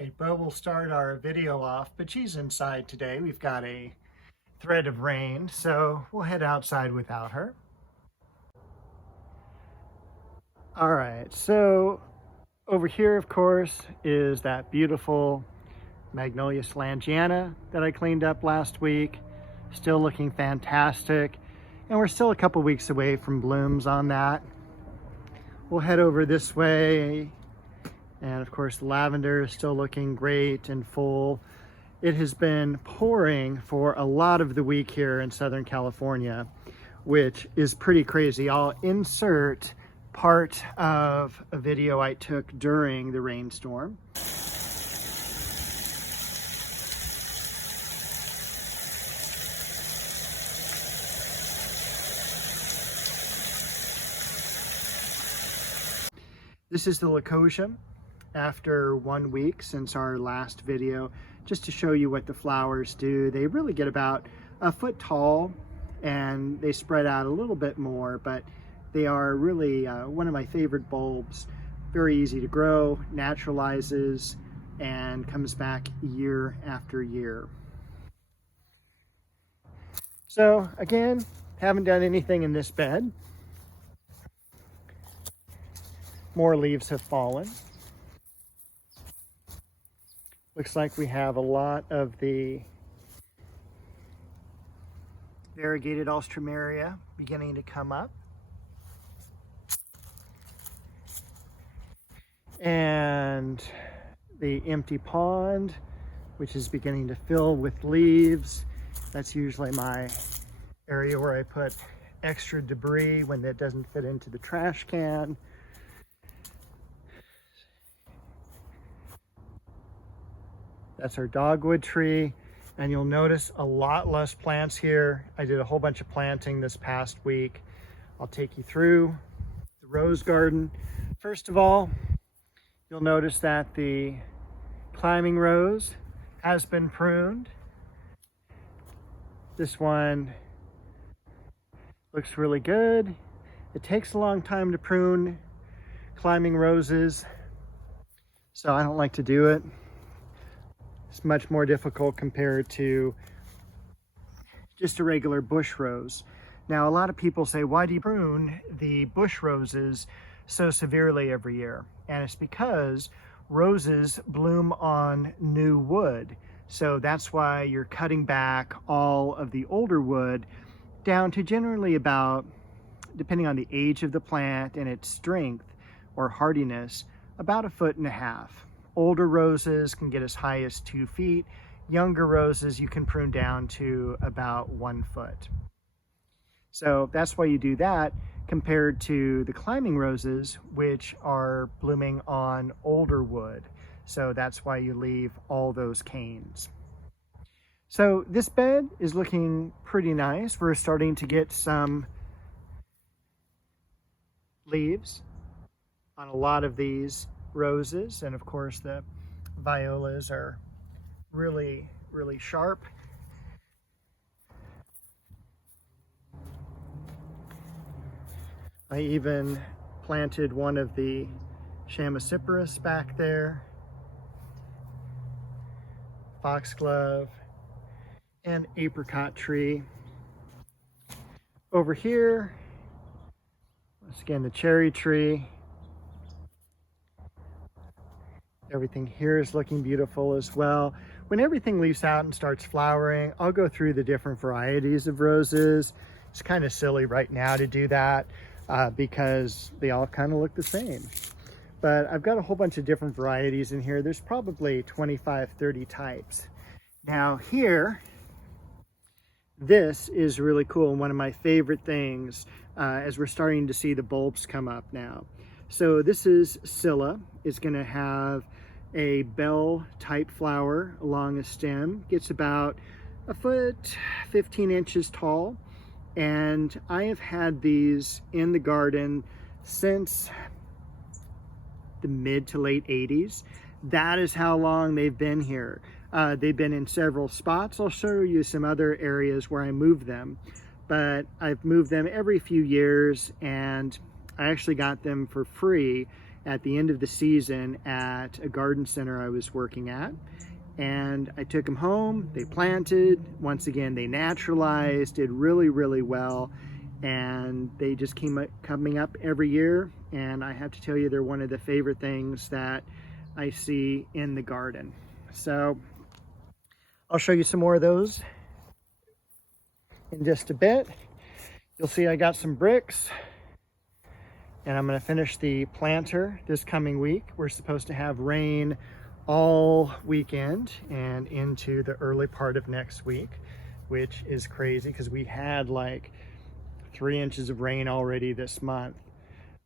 Right, Bo will start our video off, but she's inside today. We've got a threat of rain, so we'll head outside without her. All right, so over here, of course, is that beautiful Magnolia Slangiana that I cleaned up last week. Still looking fantastic, and we're still a couple weeks away from blooms on that. We'll head over this way, and of course the lavender is still looking great and full. It has been pouring for a lot of the week here in Southern California, which is pretty crazy. I'll insert part of a video I took during the rainstorm. This is the Leucosia after 1 week since our last video, just to show you what the flowers do. They really get about a foot tall and they spread out a little bit more, but they are really one of my favorite bulbs. Very easy to grow, naturalizes, and comes back year after year. So again, haven't done anything in this bed. More leaves have fallen. Looks like we have a lot of the variegated alstroemeria beginning to come up. And the empty pond, which is beginning to fill with leaves. That's usually my area where I put extra debris when that doesn't fit into the trash can. That's our dogwood tree, and you'll notice a lot less plants here. I did a whole bunch of planting this past week. I'll take you through the rose garden. First of all, you'll notice that the climbing rose has been pruned. This one looks really good. It takes a long time to prune climbing roses, so I don't like to do it. It's much more difficult compared to just a regular bush rose. Now, a lot of people say, why do you prune the bush roses so severely every year? And it's because roses bloom on new wood. So that's why you're cutting back all of the older wood down to generally about, depending on the age of the plant and its strength or hardiness, about 1.5 feet. Older roses can get as high as 2 feet. Younger roses you can prune down to about 1 foot. So that's why you do that compared to the climbing roses, which are blooming on older wood. So that's why you leave all those canes. So this bed is looking pretty nice. We're starting to get some leaves on a lot of these roses, and of course the violas are really sharp. I even planted one of the Chamaecyparis back there, foxglove, and apricot tree. Over here, once again, the cherry tree. Everything here is looking beautiful as well. When everything leaves out and starts flowering, I'll go through the different varieties of roses. It's kind of silly right now to do that because they all kind of look the same. But I've got a whole bunch of different varieties in here. There's probably 25, 30 types. Now here, this is really cool and one of my favorite things as we're starting to see the bulbs come up now. So this is Scilla. It's going to have a bell type flower along a stem. Gets about 1.15 inches tall. And I have had these in the garden since the mid to late 80s. That is how long they've been here. They've been in several spots. I'll show you some other areas where I moved them. But I've moved them every few years, and I actually got them for free at the end of the season at a garden center I was working at. And I took them home, they planted, once again, they naturalized, did really, really well. And they just keep coming up every year. And I have to tell you, they're one of the favorite things that I see in the garden. So I'll show you some more of those in just a bit. You'll see I got some bricks, and I'm going to finish the planter this coming week. We're supposed to have rain all weekend and into the early part of next week, which is crazy because we had like 3 inches of rain already this month.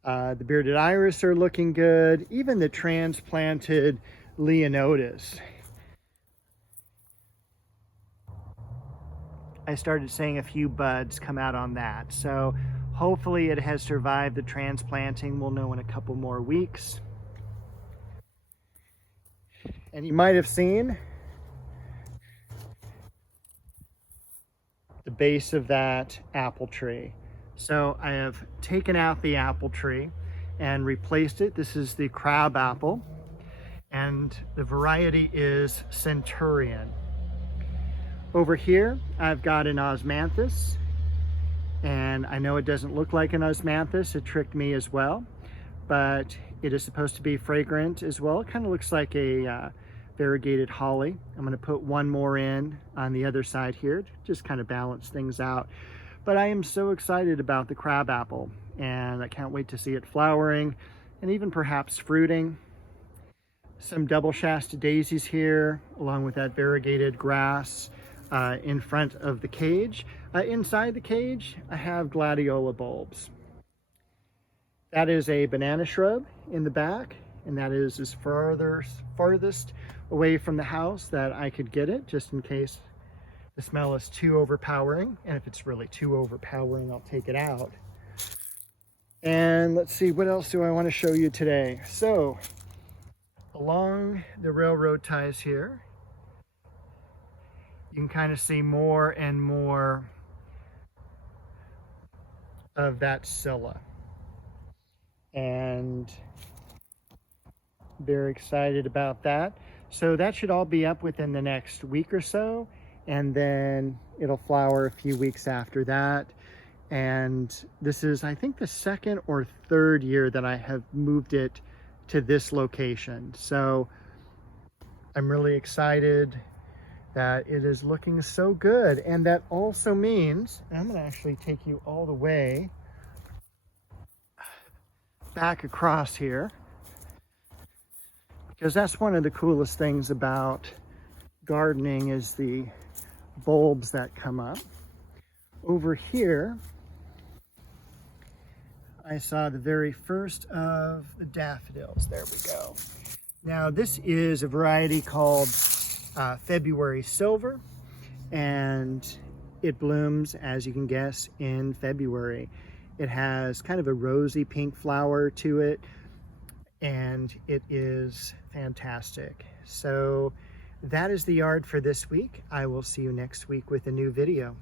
The bearded iris are looking good. Even the transplanted leonotis. I started seeing a few buds come out on that. So hopefully it has survived the transplanting. We'll know in a couple more weeks. And you might have seen the base of that apple tree. So I have taken out the apple tree and replaced it. This is the crabapple, and the variety is Centurion. Over here, I've got an osmanthus, and I know it doesn't look like an osmanthus. It tricked me as well, but it is supposed to be fragrant as well. It kind of looks like a variegated holly. I'm going to put one more in on the other side here to just kind of balance things out. But I am so excited about the crabapple, and I can't wait to see it flowering and even perhaps fruiting. Some double Shasta daisies here, along with that variegated grass in front of the cage. Inside the cage, I have gladiola bulbs. That is a banana shrub in the back, and that is as farthest away from the house that I could get it, just in case the smell is too overpowering. And if it's really too overpowering, I'll take it out. And let's see, what else do I want to show you today? So along the railroad ties here, you can kind of see more and more of that Scilla. And very excited about that. So that should all be up within the next week or so, and then it'll flower a few weeks after that. And this is, I think, the second or third year that I have moved it to this location. So I'm really excited that it is looking so good. And that also means, and I'm going to actually take you all the way back across here, because that's one of the coolest things about gardening is the bulbs that come up. Over here, I saw the very first of the daffodils. There we go. Now this is a variety called February Silver, and it blooms, as you can guess, in February. It has kind of a rosy pink flower to it, and it is fantastic. So that is the yard for this week. I will see you next week with a new video.